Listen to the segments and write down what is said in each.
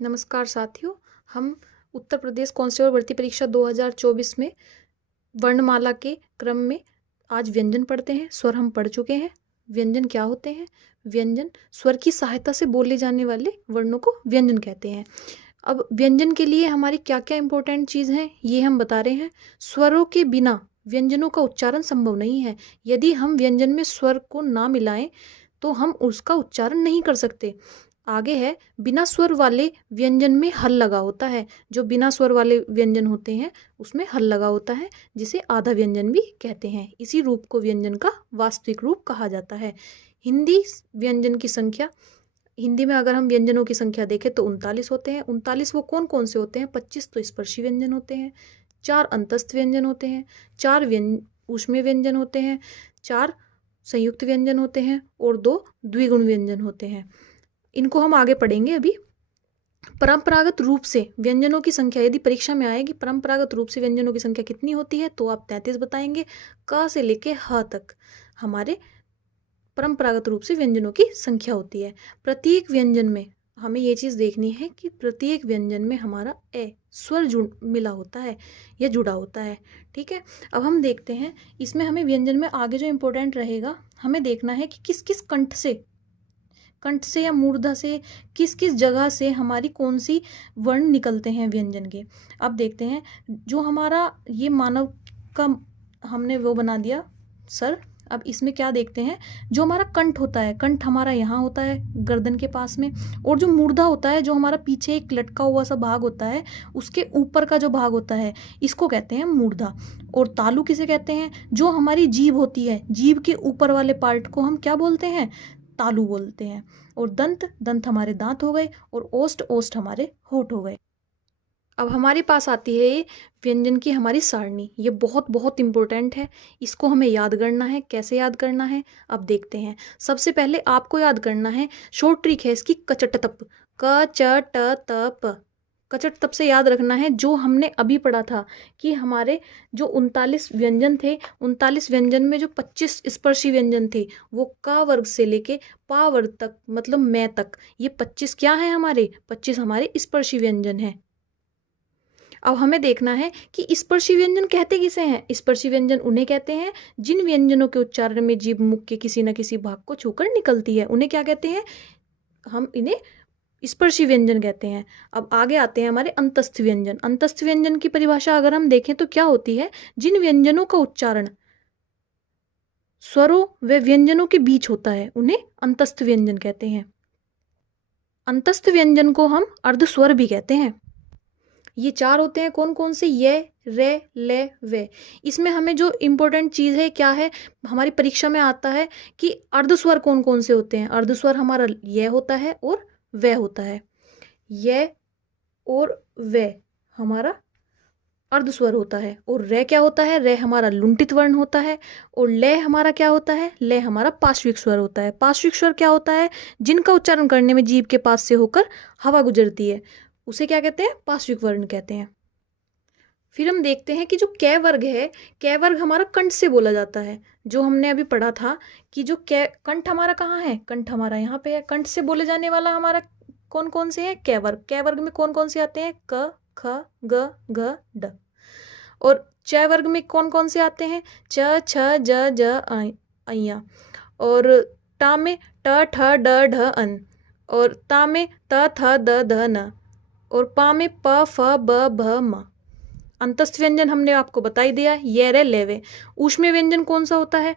नमस्कार साथियों, हम उत्तर प्रदेश कांस्टेबल भर्ती परीक्षा 2024 में वर्णमाला के क्रम में आज व्यंजन पढ़ते हैं। स्वर हम पढ़ चुके हैं। व्यंजन क्या होते हैं? व्यंजन स्वर की सहायता से बोले जाने वाले वर्णों को व्यंजन कहते हैं। अब व्यंजन के लिए हमारी क्या क्या इंपॉर्टेंट चीज़ है ये हम बता रहे हैं। स्वरों के बिना व्यंजनों का उच्चारण संभव नहीं है। यदि हम व्यंजन में स्वर को ना मिलाएं तो हम उसका उच्चारण नहीं कर सकते। आगे है, बिना स्वर वाले व्यंजन में हल लगा होता है। जो बिना स्वर वाले व्यंजन होते हैं उसमें हल लगा होता है, जिसे आधा व्यंजन भी कहते हैं। इसी रूप को व्यंजन का वास्तविक रूप कहा जाता है। हिंदी व्यंजन की संख्या, हिंदी में अगर हम व्यंजनों की संख्या देखें तो 39 होते हैं। 39 वो कौन कौन से होते हैं? 25 तो स्पर्शी व्यंजन होते हैं, 4 अंतस्थ व्यंजन होते हैं, 4 ऊष्मीय व्यंजन होते हैं, 4 संयुक्त व्यंजन होते हैं और 2 द्विगुण व्यंजन होते हैं। इनको हम आगे पढ़ेंगे अभी। परंपरागत रूप से व्यंजनों की संख्या यदि परीक्षा में आएगी, परंपरागत रूप से व्यंजनों की संख्या कितनी होती है, तो आप 33 बताएंगे। क से लेके ह तक हमारे परंपरागत रूप से व्यंजनों की संख्या होती है। प्रत्येक व्यंजन में हमें ये चीज़ देखनी है कि प्रत्येक व्यंजन में हमारा ए स्वर मिला होता है या जुड़ा होता है। ठीक है, अब हम देखते हैं इसमें हमें व्यंजन में आगे जो इम्पोर्टेंट रहेगा, हमें देखना है कि किस किस कंठ से या मूर्धा से किस किस जगह से हमारी कौन सी वर्ण निकलते हैं व्यंजन के। अब देखते हैं, जो हमारा ये मानव का हमने वो बना दिया सर। अब इसमें क्या देखते हैं, जो हमारा कंठ होता है, कंठ हमारा यहाँ होता है गर्दन के पास में, और जो मूर्धा होता है, जो हमारा पीछे एक लटका हुआ सा भाग होता है, उसके ऊपर का जो भाग होता है, इसको कहते हैं मूर्धा। और तालु किसे कहते हैं? जो हमारी जीभ होती है, जीभ के ऊपर वाले पार्ट को हम क्या बोलते हैं? तालु बोलते हैं। और दंत हमारे दांत हो गए, और ओष्ठ हमारे होठ हो गए। अब हमारे पास आती है व्यंजन की हमारी सारणी। ये बहुत बहुत इम्पोर्टेंट है, इसको हमें याद करना है। कैसे याद करना है अब देखते हैं। सबसे पहले आपको याद करना है, शॉर्ट ट्रिक है इसकी, कचटतप, क च ट त प। कचटतप से याद रखना है, जो हमने अभी पढ़ा था कि हमारे जो 39 व्यंजन थे, 39 व्यंजन में जो 25 स्पर्शी व्यंजन थे, वो क वर्ग से लेके पा वर्ग तक, मतलब मैं तक, ये 25 क्या है हमारे? 25 हमारे स्पर्शी व्यंजन हैं। अब हमें देखना है कि स्पर्शी व्यंजन कहते किसे हैं। स्पर्शी व्यंजन उन्हें कहते हैं जिन व्यंजनों के उच्चारण में जीभ मुख के किसी न किसी भाग को छूकर निकलती है, उन्हें क्या कहते हैं? हम इन्हें स्पर्शी व्यंजन कहते हैं। अब आगे आते हैं हमारे अंतस्थ व्यंजन। अंतस्थ व्यंजन की परिभाषा अगर हम देखें तो क्या होती है? जिन व्यंजनों का उच्चारण स्वरों व व्यंजनों के बीच होता है, उन्हें अंतस्थ व्यंजन कहते हैं। अंतस्थ व्यंजन को हम अर्धस्वर भी कहते हैं। ये 4 होते हैं, कौन कौन से? ये, रे, ले, वे। इसमें हमें जो इम्पोर्टेंट चीज़ है क्या है, हमारी परीक्षा में आता है कि अर्धस्वर कौन कौन से होते हैं। अर्धस्वर हमारा ये होता है और वे होता है। ये और वे हमारा अर्धस्वर होता है। और रे क्या होता है? रे हमारा लुंठित वर्ण होता है। और ले हमारा क्या होता है? ले हमारा पार्श्विक स्वर होता है। पार्श्विक स्वर क्या होता है? जिनका उच्चारण करने में जीभ के पास से होकर हवा गुजरती है, उसे क्या कहते हैं? पार्श्विक वर्ण कहते हैं। फिर हम देखते हैं कि जो कै वर्ग है, कै वर्ग हमारा कंठ से बोला जाता है। जो हमने अभी पढ़ा था कि जो कै कंठ हमारा कहाँ है? कंठ हमारा यहाँ पे है। कंठ से बोले जाने वाला हमारा कौन कौन से है? कै वर्ग। कै वर्ग में कौन कौन से आते हैं? क, ख, ग, घ, ड। और च वर्ग में कौन कौन से आते हैं? च, छ, ज, अइया। और टा में ट, ठ, ड, ढ, अन। और ता में त, थ, द, ध, न। और पा में प, फ, ब, भ, म। अंतस्थ व्यंजन हमने आपको बता ही दिया, ये रे लेवे। ऊष्मीय व्यंजन कौन सा होता है?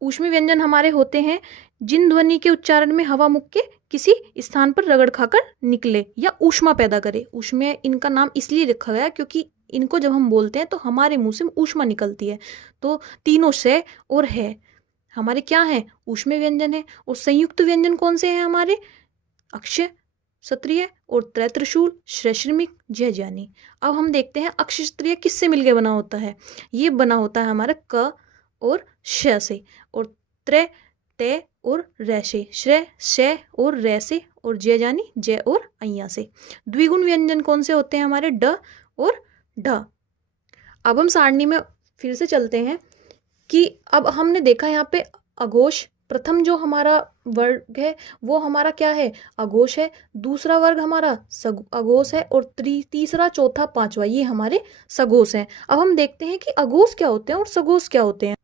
ऊष्मीय व्यंजन हमारे होते हैं जिन ध्वनि के उच्चारण में हवा मुख के किसी स्थान पर रगड़ खाकर निकले या ऊष्मा पैदा करे। ऊष्मीय इनका नाम इसलिए रखा गया क्योंकि इनको जब हम बोलते हैं तो हमारे मुंह से ऊष्मा निकलती है। तो तीनों से और है हमारे क्या है? ऊष्मीय व्यंजन है। और संयुक्त व्यंजन कौन से हैं हमारे? अक्षय, क्षत्रिय और त्रैत्रिशूल, श्रेश्रमिक, जयजानी। अब हम देखते हैं अक्षय क्षत्रिय किससे मिलके बना होता है। ये बना होता है हमारा क और श से, और त्रै, ते और रै से, श्रे, शे और रै से, और जयजानी जय और अय्या से। द्विगुण व्यंजन कौन से होते हैं हमारे? ड और ढ। अब हम सारणी में फिर से चलते हैं कि अब हमने देखा यहाँ पे अघोष, प्रथम जो हमारा वर्ग है वो हमारा क्या है, अघोष है। दूसरा वर्ग हमारा अघोष है। और तीसरा, चौथा, पांचवा ये हमारे सघोष हैं। अब हम देखते हैं कि अघोष क्या होते हैं और सघोष क्या होते हैं।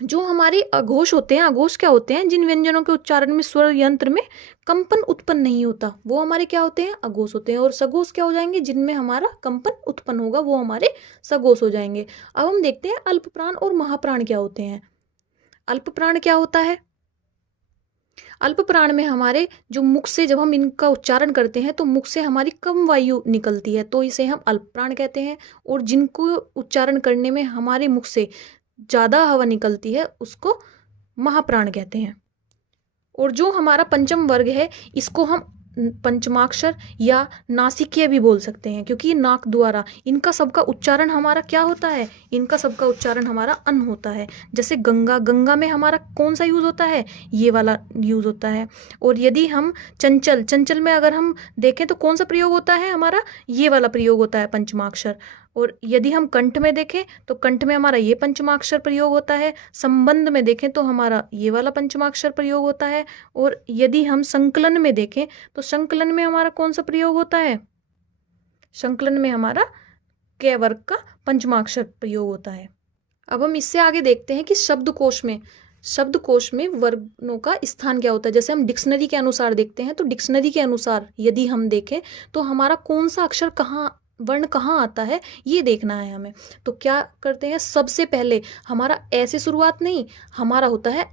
जो हमारे अघोष होते हैं, अघोष क्या होते हैं, जिन व्यंजनों के उच्चारण में स्वर यंत्र में कंपन उत्पन्न नहीं होता, वो हमारे क्या होते हैं, अघोष होते हैं। और सघोष क्या हो जाएंगे, जिनमें हमारा कंपन उत्पन्न होगा, वो हमारे सघोष हो जाएंगे। अब हम देखते हैं अल्प प्राण और महाप्राण क्या होते हैं। अल्प प्राण क्या होता है, अल्प प्राण में हमारे जो मुख से जब हम इनका उच्चारण करते हैं तो मुख से हमारी कम वायु निकलती है, तो इसे हम अल्प प्राण कहते हैं। और जिनको उच्चारण करने में हमारे मुख से ज्यादा हवा निकलती है उसको महाप्राण कहते हैं। और जो हमारा पंचम वर्ग है इसको हम पंचमाक्षर या नासिकीय भी बोल सकते हैं, क्योंकि नाक द्वारा इनका सबका उच्चारण हमारा क्या होता है, इनका सबका उच्चारण हमारा अन होता है। जैसे गंगा, गंगा में हमारा कौन सा यूज होता है, ये वाला यूज होता है। और यदि हम चंचल, चंचल में अगर हम देखें तो कौन सा प्रयोग होता है हमारा, ये वाला प्रयोग होता है पंचमाक्षर। और यदि हम कंठ में देखें तो कंठ में हमारा ये पंचमाक्षर प्रयोग होता है। संबंध में देखें तो हमारा ये वाला पंचमाक्षर प्रयोग होता है। और यदि हम संकलन में देखें तो संकलन में हमारा कौन सा प्रयोग होता है, संकलन में हमारा क वर्ग का पंचमाक्षर प्रयोग होता है। अब हम इससे आगे देखते हैं कि शब्दकोश में, शब्दकोश में वर्णों का स्थान क्या होता है। जैसे हम डिक्शनरी के अनुसार देखते हैं तो डिक्शनरी के अनुसार यदि हम देखें तो हमारा कौन सा अक्षर कहाँ, वर्ण कहाँ आता है, ये देखना है हमें। तो क्या करते हैं, सबसे पहले हमारा ऐसे शुरुआत नहीं, हमारा होता है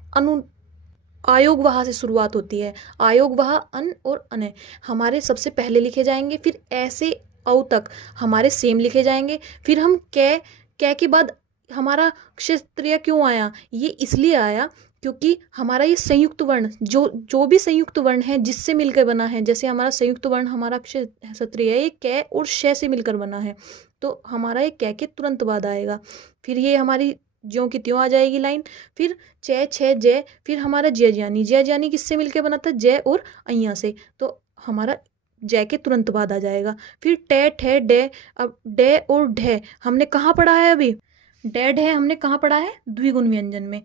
आयोग वहा से शुरुआत होती है। आयोग वहा अन और अने हमारे सबसे पहले लिखे जाएंगे, फिर ऐसे औ तक हमारे सेम लिखे जाएंगे। फिर हम कै के बाद हमारा क्षेत्रीय क्यों आया, ये इसलिए आया क्योंकि हमारा ये संयुक्त वर्ण, जो भी संयुक्त वर्ण है जिससे मिलकर बना है, जैसे हमारा संयुक्त वर्ण हमारा क्षत्रिय है, ये कै और श से मिलकर बना है, तो हमारा ये कै के तुरंत बाद आएगा। फिर ये हमारी ज्यों की त्यों आ जाएगी लाइन। फिर चे, छे, जय, फिर हमारा जय ज्ञानी, जय ज्ञानी किससे मिलकर बना था, जय और अय्या से, तो हमारा जय के तुरंत बाद आ जाएगा। फिर टे, ठे, डे। अब डे और ढे हमने कहाँ पढ़ा है, अभी डे ढे हमने कहाँ पढ़ा है, द्विगुण व्यंजन में,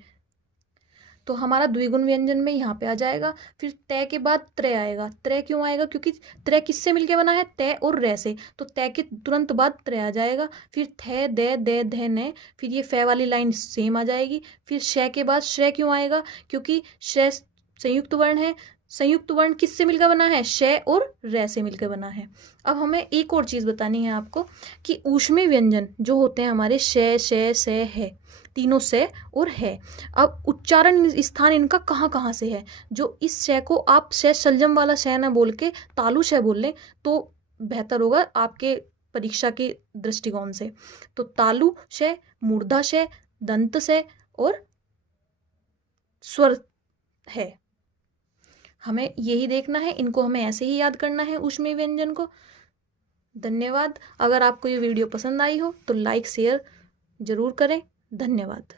तो हमारा द्विगुण व्यंजन में यहाँ पे आ जाएगा। फिर तय के बाद त्रय आएगा। त्रय क्यों आएगा, क्योंकि त्रय किससे मिलके बना है, तय और रे से, तो तय के तुरंत बाद त्रय आ जाएगा। फिर थे, दे, दे, धे, ने, फिर ये फे वाली लाइन सेम आ जाएगी। फिर श के बाद श्रय क्यों आएगा, क्योंकि श संयुक्त वर्ण है। संयुक्त वर्ण किससे मिलकर बना है, श और रे से मिलकर बना है। अब हमें एक और चीज बतानी है आपको कि ऊष्मे व्यंजन जो होते हैं हमारे श, श, से, है, तीनों से और है। अब उच्चारण स्थान इनका कहाँ कहाँ से है, जो इस शय को आप शय सलजम वाला शय ना बोल के तालु शय बोल लें तो बेहतर होगा आपके परीक्षा के दृष्टिकोण से। तो तालु शय, मूर्धा शय, दंत शय और स्वर है, हमें यही देखना है। इनको हमें ऐसे ही याद करना है ऊष्मीय व्यंजन को। धन्यवाद। अगर आपको ये वीडियो पसंद आई हो तो लाइक शेयर जरूर करें। धन्यवाद।